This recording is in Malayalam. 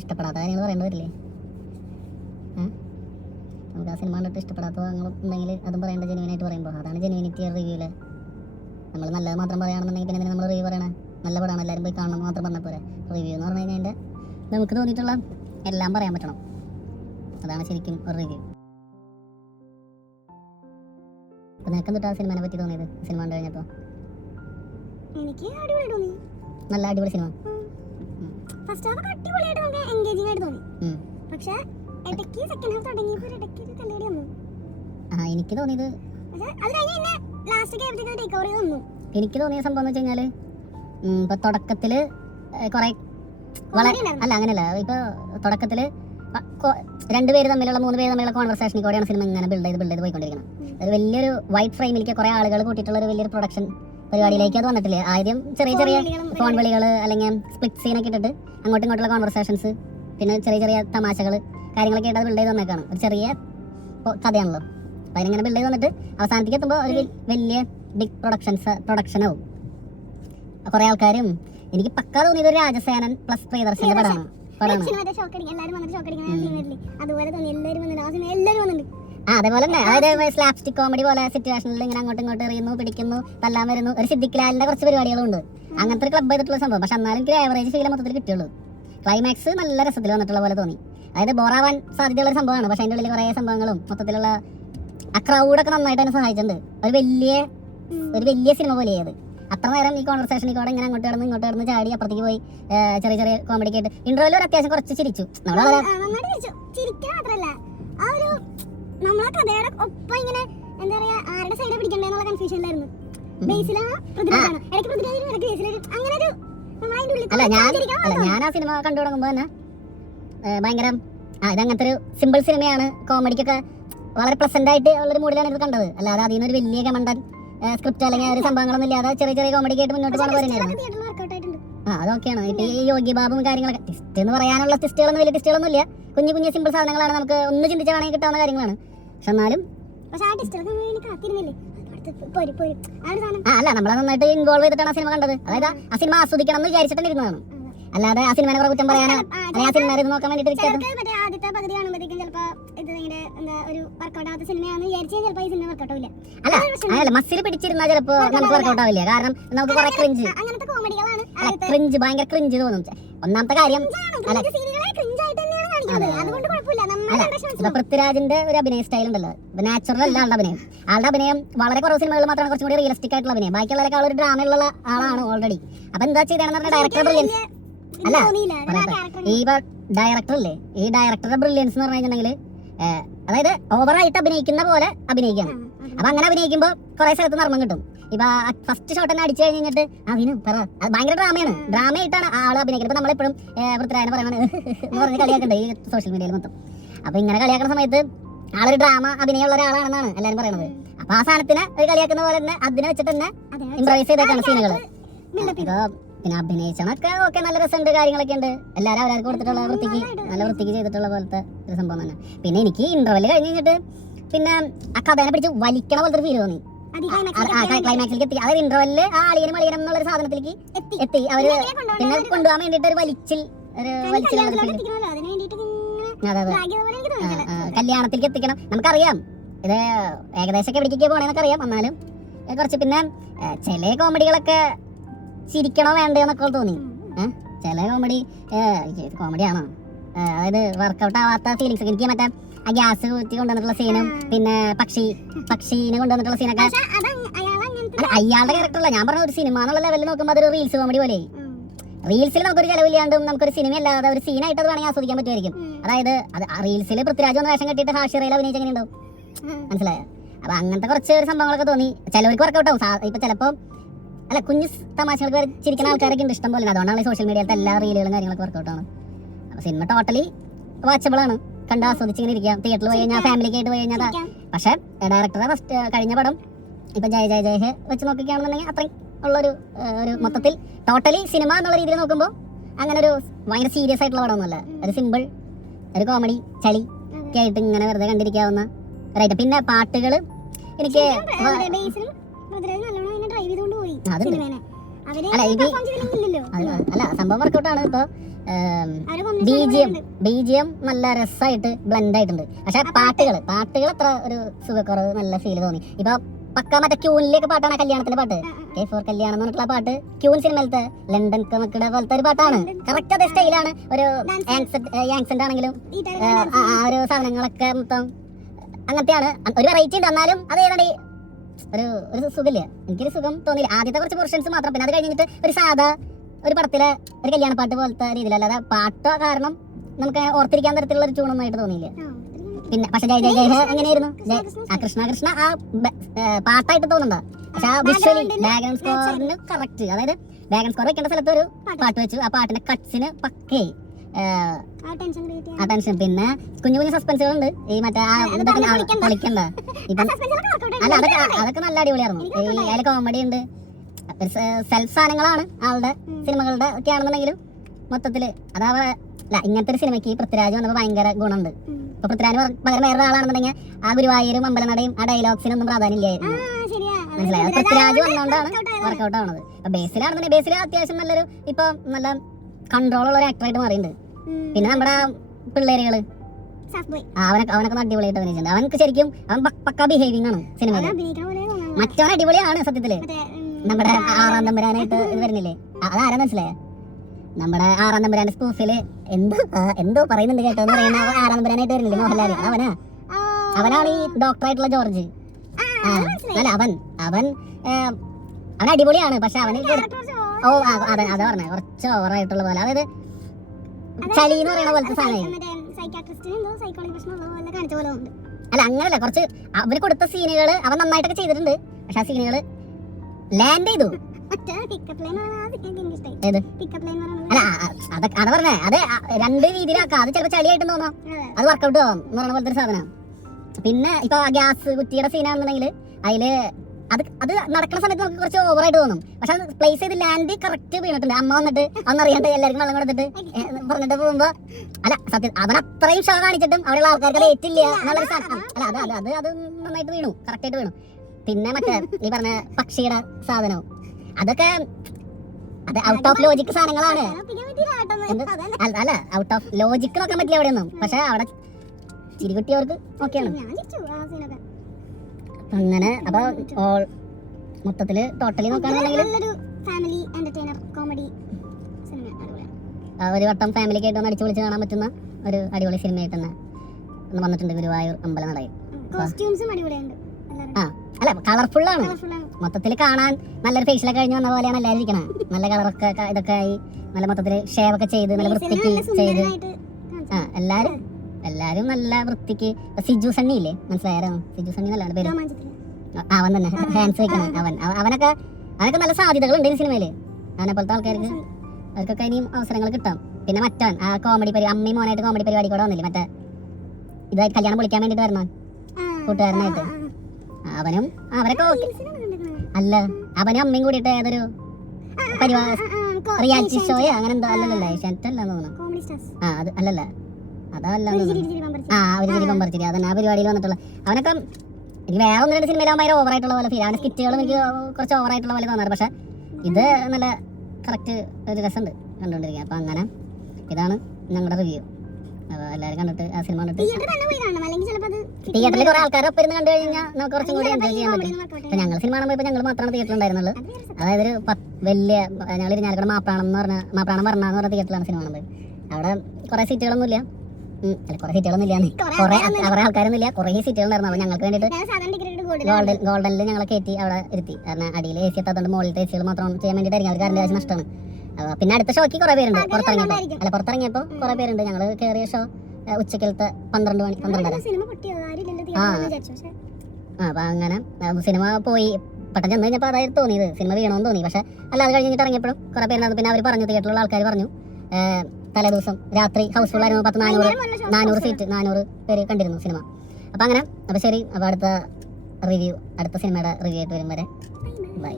ഇഷ്ടപ്പെടാത്ത കാര്യങ്ങൾ പറയേണ്ടി വരില്ലേ? നമുക്ക് ആ സിനിമ കണ്ടിട്ട് ഇഷ്ടപ്പെടാത്ത ഭാഗങ്ങളുണ്ടെങ്കിൽ അതും പറയേണ്ട, ജെന്യൂനായിട്ട് പറയുമ്പോൾ. അതാണ് ജെന്യൂനിറ്റി റിവ്യൂല്. നമ്മൾ നല്ലത് മാത്രം പറയുകയാണെന്നുണ്ടെങ്കിൽ പിന്നെ നമ്മൾ റിവ്യൂ പറയണേ നല്ല പടമാണ് എല്ലാവരും പോയി കാണണം മാത്രം പറഞ്ഞാൽ പോരെ. റിവ്യൂ എന്ന് പറഞ്ഞു കഴിഞ്ഞാൽ നമുക്ക് തോന്നിയിട്ടുള്ള എല്ലാം പറയാൻ പറ്റണം. അതാണ് ശരിക്കും ഒരു റിവ്യൂ. അപ്പോൾ നിനക്ക് എന്തിട്ടാ സിനിമയെ പറ്റി തോന്നിയത്? സിനിമ കണ്ടു കഴിഞ്ഞപ്പോൾ എനിക്ക് അടിപൊളി തോന്നി. നല്ല അടിപൊളി സിനിമ. ഫസ്റ്റ് ഹാഫ് അടിപൊളിയായിട്ട് നമുക്ക് എൻഗേജിംഗ് ആയിട്ട് തോന്നി. പക്ഷേ ഇടയ്ക്ക് സെക്കൻഡ് ഹാഫ് തുടങ്ങിയപ്പോൾ ഇടയ്ക്ക് ഒരു കല്ലേടി വന്നു. എനിക്ക് തോന്നിയത് അത് കഴിഞ്ഞ് പിന്നെ ലാസ്റ്റ് ആയപ്പോഴത്തേക്ക് ടേക്ക് ഓവർ വന്നു. എനിക്ക് തോന്നിയ സംഭവം എന്ന് വെച്ച് കഴിഞ്ഞാൽ ഇപ്പോൾ തുടക്കത്തിൽ കുറേ അല്ല അങ്ങനെയല്ല, ഇപ്പോൾ തുടക്കത്തിൽ 2 പേര് തമ്മിലുള്ള 3 പേര് തമ്മിലുള്ള കോൺവെർസേഷനിൽ കൂടെയാണ് സിനിമ ഇങ്ങനെ ബിൽഡ് ചെയ്ത് പോയിക്കൊണ്ടിരിക്കുന്നത്. ഒരു വലിയൊരു വൈറ്റ് ഫ്രെയിമിലേക്ക് കുറേ ആളുകൾ കൂട്ടിയിട്ടുള്ള ഒരു വലിയൊരു പ്രൊഡക്ഷൻ പരിപാടിയിലേക്ക് അത് വന്നിട്ടില്ലേ. ആദ്യം ചെറിയ ഫോൺ വിളികൾ അല്ലെങ്കിൽ സ്പ്ലിറ്റ് സീനൊക്കെ ഇട്ടിട്ട് അങ്ങോട്ടും ഇങ്ങോട്ടുള്ള കോൺവെർസേഷൻസ്, പിന്നെ ചെറിയ തമാശകൾ കാര്യങ്ങളൊക്കെ ആയിട്ട് അത് ബിൽഡ് ചെയ്ത് വന്നേക്കാണ്. ഒരു ചെറിയ കഥയാണല്ലോ. അപ്പോൾ അതിനിങ്ങനെ ബിൽഡ് ചെയ്ത് വന്നിട്ട് അവസാനത്തേക്ക് എത്തുമ്പോൾ ഒരു വലിയ ബിഗ് പ്രൊഡക്ഷനാവും. കുറേ ആൾക്കാരും. എനിക്ക് പക്കാ തോന്നിയത് ഒരു രാജസേനൻ പ്ലസ് പ്രിയദർശന്റെ പടമാണ്. അതേപോലെ തന്നെ അതായത് സ്ലാപ്സ്റ്റിക് കോമഡി പോലെ സിറ്റുവേഷനിൽ ഇങ്ങനെ അങ്ങോട്ടും ഇങ്ങോട്ട് എറിയുന്നു, പിടിക്കുന്നു, തല്ലാൻ വരുന്നു. ഒരു സിദ്ദിഖ് ലാലിന്റെ കുറച്ച് പരിപാടികളുണ്ട്. അങ്ങനത്തെ ഒരു ക്ലബ് ചെയ്തിട്ടുള്ള സംഭവം. പക്ഷെ എന്നാലും എനിക്ക് ആവറേജ് ഫീൽ മൊത്തത്തിൽ കിട്ടിയുള്ളൂ. ക്ലൈമാക്സ് നല്ല രസത്തിൽ വന്നിട്ടുള്ള പോലെ തോന്നി. അതായത് ബോറാവാൻ സാധ്യതയുള്ള ഒരു സംഭവമാണ്. പക്ഷെ അതിൻ്റെ ഉള്ളിൽ കുറേ സംഭവങ്ങളും മൊത്തത്തിലുള്ള ആ ക്രൗഡൊക്കെ നന്നായിട്ട് തന്നെ സഹായിച്ചിട്ടുണ്ട്. ഒരു വലിയ സിനിമ പോലെയത്. അത്ര നേരം ഈ കോൺവെർസേഷനിൽ കൂടെ ഇങ്ങനെ അങ്ങോട്ട് കിടന്ന് ചാടി അപ്പുറത്തേക്ക് പോയി ചെറിയ കോമഡിക്ക് ആയിട്ട് ഇന്റർവെല്ലിൽ ഒരു അത്യാവശ്യം കുറച്ച് ചിരിച്ചു. ഞാൻ ആ സിനിമ കണ്ടു തുടങ്ങുമ്പോൾ തന്നെ ഭയങ്കര ഇതങ്ങനത്തെ ഒരു സിമ്പിൾ സിനിമയാണ്, കോമഡിക്കൊക്കെ വളരെ പ്ലസന്റ് ആയിട്ട് ഉള്ളൊരു മൂഡിലാണ് ഇത് കണ്ടത്. അല്ലാതെ അതിൽ നിന്നൊരു വലിയ കമണ്ടൻ സ്ക്രിപ്റ്റ് അല്ലെങ്കിൽ ഒരു സംഭവങ്ങളൊന്നും ഇല്ലാതെ ചെറിയ കോമഡിക്ക് ആയിട്ട് മുന്നോട്ട് പോകാൻ പറയുന്നത്. അതൊക്കെയാണ്. ഇപ്പൊ ഈ യോഗി ബാബും കാര്യങ്ങളൊക്കെ ടിസ്റ്റ് എന്ന് പറയാനുള്ള ടിസ്റ്റുകളൊന്നും വലിയ ടിസ്റ്റുകളൊന്നും ഇല്ല. കുഞ്ഞു സിമ്പിൾ സാധനങ്ങളാണ്, നമുക്ക് ഒന്ന് ചിന്തിച്ച് വേണമെങ്കിൽ കിട്ടാവുന്ന കാര്യങ്ങളാണ്. പക്ഷെ എന്നാലും അല്ല, നമ്മളെ നന്നായിട്ട് ഇൻവോൾവ് ചെയ്തിട്ടാണ് ആ സിനിമ കണ്ടത്. അതായത് ആ സിനിമ ആസ്വദിക്കണം എന്ന് വിചാരിച്ചിട്ടാണ് ഇരുന്നതാണ്. അല്ലാതെ ആ സിനിമയെ കുറെ കുറ്റം പറയാനോ അല്ലെങ്കിൽ ആ സിനിമ ഇത് നോക്കാൻ വേണ്ടിട്ട് അല്ല മസിൽ പിടിച്ചിരുന്നാൽ ചിലപ്പോ നമുക്ക് വർക്കൗട്ട് ആവില്ല. കാരണം നമുക്ക് കുറെ ക്രിഞ്ച് ഭയങ്കര ക്രിഞ്ച് തോന്നും. ഒന്നാമത്തെ കാര്യം ഇപ്പൊ പൃഥ്വിരാജിന്റെ ഒരു അഭിനയ സ്റ്റൈൽ ഉണ്ടല്ലോ, നാച്ചുറൽ അല്ല ആളുടെ അഭിനയം. വളരെ കുറവ് സിനിമകളിൽ മാത്രമാണ് കുറച്ചും കൂടി റിയലിസ്റ്റിക് ആയിട്ടുള്ള അഭിനയം. ബാക്കിയുള്ളവരൊക്കെ ഒരു ഡ്രാമയുള്ള ആളാണ് ഓൾറെഡി. അപ്പൊ എന്താ ചെയ്താണെന്ന് പറഞ്ഞാൽ ഡയറക്ടർ ബ്രില്യൻസ് അല്ല, ഈ ഡയറക്ടറില്ലേ, ഈ ഡയറക്ടറുടെ ബ്രില്യൻസ് എന്ന് പറഞ്ഞു കഴിഞ്ഞിട്ടുണ്ടെങ്കിൽ അതായത് ഓവറായിട്ട് അഭിനയിക്കുന്ന പോലെ അഭിനയിക്കണം. അപ്പൊ അങ്ങനെ അഭിനയിക്കുമ്പോൾ കുറെ സ്ഥലത്ത് നർമ്മം കിട്ടും. ഇപ്പൊ ഫസ്റ്റ് ഷോട്ട് തന്നെ അടിച്ചു കഴിഞ്ഞിട്ട് ഭയങ്കര ഡ്രാമയായിട്ടാണ് ആള് അഭിനയിക്കുന്നത്. ഇപ്പൊ നമ്മളെപ്പോഴും പൃഥ്വിരാജിനെ പറയണത് എന്ന് പറഞ്ഞ് കളിയാക്കണ്ടേ ഈ സോഷ്യൽ മീഡിയയിൽ മൊത്തം. അപ്പൊ ഇങ്ങനെ കളിയാക്കുന്ന സമയത്ത് ആളൊരു ഡ്രാമ അഭിനയമുള്ള ഒരാളാണെന്നാണ് എല്ലാവരും പറയുന്നത്. അപ്പൊ ആ സാധനത്തിന് ഒരു കളിയാക്കുന്ന പോലെ തന്നെ അതിനെ വെച്ചിട്ട് തന്നെ ഇംപ്രവൈസ് ചെയ്തേക്കാണ് സീനുകള്. പിന്നെ അഭിനയിച്ചണൊക്കെ ഓക്കെ, നല്ല രസമുണ്ട്, കാര്യങ്ങളൊക്കെ ഉണ്ട്. എല്ലാവരും അവർക്ക് കൊടുത്തിട്ടുള്ള നല്ല വൃത്തിക്ക് ചെയ്തിട്ടുള്ള പോലത്തെ ഒരു സംഭവം തന്നെ. പിന്നെ എനിക്ക് ഇന്റർവെല് കഴിഞ്ഞിട്ട് പിന്നെ ആ കഥനെ പിടിച്ച് വലിക്കണ പോലത്തെ ഫീൽ തോന്നി. ക്ലൈമാക്സിലേക്ക് എത്തി. അതായത് ഇന്റർവെല്ലില് ആ അളിയനും എന്നുള്ളൊരു സാധനത്തിലേക്ക് എത്തി അവര്. പിന്നെ കൊണ്ടുപോകാൻ വേണ്ടിട്ട് ഒരു വലിച്ചിൽ കല്യാണത്തിലേക്ക് എത്തിക്കണം. നമുക്കറിയാം ഇത് ഏകദേശമൊക്കെ എവിടേക്കൊക്കെ പോകണമെന്നൊക്കെ അറിയാം. എന്നാലും കുറച്ച് പിന്നെ ചില കോമഡികളൊക്കെ ചിരിക്കണോ വേണ്ടോ എന്നൊക്കെ തോന്നി. ചില കോമഡിയാണോ അതായത് വർക്കൗട്ട് ആവാത്ത ഫീലിങ്സ് ഒക്കെ. എനിക്ക് മറ്റേ ആ ഗ്യാസ് കുത്തി കൊണ്ടുവന്നിട്ടുള്ള സീനും പിന്നെ പക്ഷീനെ കൊണ്ടുവന്നിട്ടുള്ള സീനൊക്കെ അയാളുടെ ക്യാരക്ടറല്ല ഞാൻ പറഞ്ഞ. ഒരു സിനിമ എന്നുള്ള ലെവലിൽ നോക്കുമ്പോൾ അതൊരു റീൽസ് കോമഡി പോലെ. റീൽസിൽ നമുക്കൊരു ചെലവില്ലാണ്ടും നമുക്കൊരു സിനിമ അല്ലാതെ ഒരു സീനായിട്ട് അത് വേണമെങ്കിൽ ആസ്വദിക്കാൻ പറ്റുമായിരിക്കും. അതായത് അത് റീൽസിൽ പൃഥ്വിരാജ് ഒന്ന് വേഷം കെട്ടിയിട്ട് ഹാഷിറയിൽ അഭിനയിച്ച് എങ്ങനെ ഉണ്ടാവും, മനസ്സിലായോ? അപ്പൊ അങ്ങനത്തെ കുറച്ച് സംഭവങ്ങളൊക്കെ തോന്നി. ചിലവർക്ക് വർക്കൗട്ട് ആവും. ഇപ്പൊ ചിലപ്പോൾ അല്ല കുഞ്ഞു തമാശകൾക്ക് ചിരിക്കുന്ന ആൾക്കാരൊക്കെ ഉണ്ട് ഇഷ്ടം പോലെ. അതുകൊണ്ടാണ് സോഷ്യൽ മീഡിയയിലത്തെ എല്ലാ റീലുകളും കാര്യങ്ങളൊക്കെ വർക്കൗട്ട് ആണ്. അപ്പൊ സിനിമ ടോട്ടലി വാച്ചബിൾ ആണ്, കണ്ട് ആസ്വദിച്ചിങ്ങനെ ഇരിക്കാം. തിയേറ്ററിൽ പോയി കഴിഞ്ഞാൽ ഫാമിലിക്ക് ആയിട്ട് പോയി കഴിഞ്ഞാൽ. പക്ഷെ ഡയറക്ടറെ ഫസ്റ്റ് കഴിഞ്ഞ പടം ഇപ്പൊ ജയ വെച്ച് നോക്കുകയാണെന്നുണ്ടെങ്കിൽ അത്രയും ഉള്ളൊരു മൊത്തത്തിൽ ടോട്ടലി സിനിമ എന്നുള്ള രീതിയിൽ നോക്കുമ്പോൾ അങ്ങനെ ഒരു ഭയങ്കര സീരിയസ് ആയിട്ടുള്ള പടമൊന്നുമല്ല. ഒരു സിമ്പിൾ ഒരു കോമഡി ചളി ഒക്കെ ആയിട്ട് ഇങ്ങനെ വെറുതെ കണ്ടിരിക്കാവുന്ന റൈറ്റ്. പിന്നെ പാട്ടുകൾ എനിക്ക് അല്ല സംഭവം വർക്കൗട്ടാണ്. ഇപ്പൊ ബിജിഎം നല്ല രസമായിട്ട് ബ്ലെൻഡ് ആയിട്ടുണ്ട്. പക്ഷെ പാട്ടുകൾ അത്ര ഒരു സുഖക്കുറവ്, നല്ല ഫീൽ തോന്നി. ഇപ്പൊ പക്ക മറ്റേ ക്യൂനിലേക്ക് പാട്ടാണ്, കല്യാണത്തിന്റെ പാട്ട്, K4 കല്യാണം എന്ന് പറഞ്ഞിട്ടുള്ള പാട്ട്, ക്യൂൻ സിനിമയിലത്തെ ലണ്ടൻ കമക്കയുടെ പോലത്തെ ഒരു പാട്ടാണ്. കറക്റ്റ് അതേ സ്റ്റൈലാണ്. ഒരു ആക്സെന്റ് ആണെങ്കിലും ആ ഒരു സാധനങ്ങളൊക്കെ മൊത്തം അങ്ങനത്തെയാണ്. ഒരു വെറൈറ്റി ഉണ്ട്, എന്നാലും അത് ഏതാണ്ട് ഒരു സുഖമില്ല, എനിക്കൊരു സുഖം തോന്നിയില്ല. ആദ്യത്തെ കുറച്ച് പോർഷൻസ് മാത്രം. പിന്നെ അത് കഴിഞ്ഞിട്ട് ഒരു സാധാ ഒരു പടത്തിലെ ഒരു കല്യാണ പാട്ട് പോലത്തെ രീതിയിൽ, അല്ലാതെ പാട്ടോ കാരണം നമുക്ക് ഓർത്തിരിക്കാൻ തരത്തിലുള്ള ഒരു ട്യൂണൊന്നായിട്ട് തോന്നിയില്ല. പിന്നെ പക്ഷെ ജയ ജയ ജയ എങ്ങനെയായിരുന്നു, കൃഷ്ണ ആ പാട്ടായിട്ട് തോന്നുന്നുണ്ടോ? പക്ഷെ ആ വിഷ്വലി ബാക്ക്ഗ്രൗണ്ട് സ്കോറിന് കറക്റ്റ്, അതായത് ബാക്ക്ഗ്രൗണ്ട് സ്കോർ വെക്കേണ്ട സ്ഥലത്ത് ഒരു പാട്ട് വെച്ചു. ആ പാട്ടിന്റെ കട്ട്സിന് പക്കേ അറ്റൻഷൻ. പിന്നെ കുഞ്ഞു കുഞ്ഞു സസ്പെൻസുകളുണ്ട്, ഈ മറ്റേ ഇതൊക്കെ പൊളിക്കണ്ട. ഇപ്പം അല്ല, അതൊക്കെ നല്ല അടിപൊളിയായിരുന്നു. ഈ അതിൽ കോമഡി ഉണ്ട്, സെൽഫ് സാധനങ്ങളാണ് ആളുടെ സിനിമകളുടെ ഒക്കെ ആണെന്നുണ്ടെങ്കിലും മൊത്തത്തില് അതാവ ഇങ്ങനത്തെ ഒരു സിനിമയ്ക്ക് പൃഥ്വിരാജ് വന്നപ്പോൾ ഭയങ്കര ഗുണമുണ്ട്. ഇപ്പൊ പൃഥ്വിരാജ് പകരം വേറെ ആളാണെന്നുണ്ടെങ്കിൽ ആ ഗുരുവായൂരും അമ്പലനടയും ആ ഡയലോഗ്സിനൊന്നും പ്രാധാന്യം ഇല്ലായിരുന്നു. മനസ്സിലായത്? പൃഥ്വിരാജ് വന്നോണ്ടാണ് വർക്കൗട്ട് ആവുന്നത്. അപ്പൊ ബേസിലാണെന്നുണ്ടെങ്കിൽ ബേസിൽ അത്യാവശ്യം നല്ലൊരു ഇപ്പൊ നല്ല കൺട്രോൾ ഉള്ള ഒരു ആക്ടറായിട്ട് മാറിയിട്ടുണ്ട്. പിന്നെ നമ്മുടെ പിള്ളേരുകള് അവനൊക്കെ അടിപൊളിയായിട്ട് അഭിനയിച്ചിട്ടുണ്ട്. അവനക്ക് ശരിക്കും അവൻ പക്ക ബിഹേവിംഗ് ആണ് സിനിമയിൽ. മറ്റവൻ അടിപൊളിയാണ് സത്യത്തില്. നമ്മുടെ ആറാം തമ്പുരാനായിട്ട് ഇത് വരുന്നില്ലേ, അതാരാ മനസ്സിലായ? നമ്മുടെ ആറാം തമ്പുരാന്റെ സ്പൂഫില് എന്തോ പറയുന്നുണ്ട് കേട്ടോ എന്ന് പറയുന്ന ആറാം തമ്പുരാനായിട്ട് വരുന്നില്ലേ മോഹൻലാൽ, അവനാണ് ഈ ഡോക്ടറായിട്ടുള്ള ജോർജ്. അല്ല അവൻ അടിപൊളിയാണ്. പക്ഷെ അവന് അതാ പറഞ്ഞ കുറച്ച് ഓവറായിട്ടുള്ള പോലെ, അതായത് ചളി എന്ന് പറയുന്ന പോലത്തെ സാധനം. അല്ല അങ്ങനല്ല, കുറച്ച് അവര് കൊടുത്ത സീനുകള് അവൻ നന്നായിട്ടൊക്കെ ചെയ്തിട്ടുണ്ട്. പക്ഷെ ആ സീനുകള് ലാൻഡ് ചെയ്തു. അല്ല അതാ പറഞ്ഞേ, അത് രണ്ട് രീതിയിലാക്കാം. അത് ചിലപ്പോ ചളിയായിട്ട് തോന്നാം, അത് വർക്കൗട്ട് ആവാം എന്ന് പറയുന്ന പോലത്തെ ഒരു സാധനം. പിന്നെ ഇപ്പൊ ഗ്യാസ് കുറ്റിയുടെ സീനാണെന്നുണ്ടെങ്കിൽ അതില് അത് നടക്കുന്ന സമയത്ത് നമുക്ക് കുറച്ച് ഓവറായിട്ട് തോന്നും. പക്ഷെ അത് പ്ലേസ് ചെയ്ത് ലാൻഡ് കറക്റ്റ് വീണിട്ടുണ്ട്. അമ്മ വന്നിട്ട് അന്നറിയാണ്ട് എല്ലാവർക്കും വെള്ളം കൊടുത്തിട്ട് പറഞ്ഞിട്ട് പോകുമ്പോ, അല്ല സത്യം അവൻ അത്രയും ഷോ കാണിച്ചിട്ടും അവിടെയുള്ള ആൾക്കാർക്ക് ഏറ്റില്ല എന്നുള്ളൊരു സാധനം. അല്ല അത് നന്നായിട്ട് വീണു, കറക്റ്റായിട്ട് വീണു. പിന്നെ മറ്റേ ഈ പറഞ്ഞ പക്ഷിയുടെ സാധനവും അതൊക്കെ അത് ഔട്ട് ഓഫ് ലോജിക് സാധനങ്ങളാണ്. അല്ല ഔട്ട് ഓഫ് ലോജിക് നോക്കാൻ പറ്റില്ല അവിടെയൊന്നും. പക്ഷെ അവിടെ ചിരികുട്ടിയവർക്ക് ഓക്കെയാണ്. അങ്ങനെ അപ്പൊ മൊത്തത്തില് ടോട്ടലി നോക്കുകയാണെന്നുണ്ടെങ്കിൽ ഒരു വട്ടം ഫാമിലിക്ക് ആയിട്ട് ഒന്ന് അടിച്ചു പൊളിച്ച് കാണാൻ പറ്റുന്ന ഒരു അടിപൊളി സിനിമയായിട്ട് തന്നെ വന്നിട്ടുണ്ട് ഗുരുവായൂർ അമ്പലനടയിൽ. അല്ല കളർഫുള്ളാണ്, മൊത്തത്തിൽ കാണാൻ നല്ലൊരു ഫേഷ്യലൊക്കെ കഴിഞ്ഞ് വന്ന പോലെയാണ് എല്ലാവരും ഇരിക്കണേ. നല്ല കളറൊക്കെ ഇതൊക്കെ ആയി, നല്ല മൊത്തത്തില് ഷേവ് ഒക്കെ ചെയ്ത് നല്ല വൃത്തിക്ക് ചെയ്ത് എല്ലാരും നല്ല വൃത്തിക്ക്. സിജു സണ്ണി ഇല്ലേ, മനസ്സിലായോ? സിജു സണ്ണി എന്നല്ല പേര്, അവൻ തന്നെ ഹാൻഡ്സ് വെക്കണം. അവനൊക്കെ നല്ല സാധ്യതകളുണ്ട് ഈ സിനിമയില്. അവനെ പോലത്തെ ആൾക്കാർക്ക് അവർക്കൊക്കെ ഇനിയും അവസരങ്ങൾ കിട്ടാം. പിന്നെ മറ്റവൻ ആ കോമഡി അമ്മയും മോനായിട്ട് കോമഡി പരിപാടി കൂടെ വന്നില്ലേ, മറ്റേ ഇതായിട്ട് കല്യാണം പൊളിക്കാൻ വേണ്ടിട്ട് വരണം കൂട്ടുകാരനായിട്ട്. അവനും അവരൊക്കെ അല്ല, അവനും അമ്മയും കൂടിയിട്ട് ഏതൊരു റിയാലിറ്റി ഷോയോ അങ്ങനെ എന്തോ അല്ലല്ലോ, ഏഷ്യാനെറ്റല്ലാന്ന് തോന്നുന്നു. അത് അല്ലല്ല, അതല്ല ഒരു ചിരി പമ്പർച്ചിരി അതന്നെ ആ പരിപാടിയിൽ വന്നിട്ടുള്ള. അവനൊക്കെ എനിക്ക് വേറെ ഒന്ന് രണ്ട് സിനിമയിലാകുമ്പോൾ ഭയങ്കര ഓവറായിട്ടുള്ള പോലെ ഫീൽ. അവൻ്റെ സ്കിറ്റുകളും എനിക്ക് കുറച്ച് ഓവറായിട്ടുള്ള പോലെ തോന്നാറ്. പക്ഷെ ഇത് നല്ല കറക്റ്റ് ഒരു രസമുണ്ട് കണ്ടുകൊണ്ടിരിക്കുക. അപ്പം അങ്ങനെ ഇതാണ് ഞങ്ങളുടെ റിവ്യൂ. അപ്പോൾ എല്ലാവരും കണ്ടിട്ട് ആ സിനിമ കണ്ടിട്ട് തിയേറ്ററിൽ കുറേ ആൾക്കാരെ ഒപ്പം ഇരുന്ന് കണ്ടു കഴിഞ്ഞാൽ നമുക്ക് കുറച്ചും കൂടി എൻജോയ് ചെയ്യാൻ പറ്റും. അപ്പം ഞങ്ങൾ സിനിമ കാണുമ്പോൾ ഇപ്പോൾ ഞങ്ങൾ മാത്രമാണ് തിയേറ്ററിൽ ഉണ്ടായിരുന്നുള്ളൂ. അതായത് ഒരു വലിയ ഞങ്ങൾ ഇരിഞ്ഞാലക്കുട മാപ്രാണം പറഞ്ഞ തിയേറ്ററിലാണ് സിനിമ കാണുന്നത്. അവിടെ കുറേ സീറ്റുകളൊന്നും ഇല്ല, കുറെ സീറ്റുകളൊന്നും ഇല്ലാന്ന്, കുറെ ആൾക്കാരൊന്നും ഇല്ല, കുറെ സീറ്റുകൾ ഉണ്ടായിരുന്നു. അപ്പോൾ ഞങ്ങൾക്ക് വേണ്ടിയിട്ട് ഗോൾഡനിൽ ഞങ്ങളെ കയറ്റി അവിടെ ഇരുത്തി. കാരണം അടിയിൽ AC എത്താത്തതുകൊണ്ട് മുകളിലത്തെ AC മാത്രം ചെയ്യാൻ വേണ്ടിയിട്ടായിരിക്കും അവർക്ക് അതിൻ്റെ ആവശ്യം നഷ്ടമാണ്. പിന്നെ അടുത്ത ഷോയ്ക്ക് കുറെ പേരുണ്ട് പുറത്തിറങ്ങിയപ്പോൾ കുറെ പേരുണ്ട്. ഞങ്ങൾ കയറിയ ഷോ ഉച്ചക്കലത്തെ 12 മണി 12:30. അപ്പൊ അങ്ങനെ സിനിമ പോയി പെട്ടെന്ന് ചെന്ന് കഴിഞ്ഞപ്പോൾ അതായത് തോന്നിയത് സിനിമ വീണമെന്ന് തോന്നി. പക്ഷെ അല്ലാതെ കഴിഞ്ഞിട്ട് ഇറങ്ങിയപ്പോഴും കുറെ പേരുണ്ട്. പിന്നെ അവർ പറഞ്ഞു, തിയേറ്ററിലുള്ള ആൾക്കാർ പറഞ്ഞു, തലേ ദിവസം രാത്രി ഹൗസ്ഫുൾ ആയിരുന്നു, 400 സീറ്റ് 400 പേര് കണ്ടിരുന്നു സിനിമ. അപ്പം അങ്ങനെ. അപ്പോൾ ശരി, അപ്പോൾ അടുത്ത സിനിമയുടെ റിവ്യൂ ആയിട്ട് വരും വരെ ബൈ.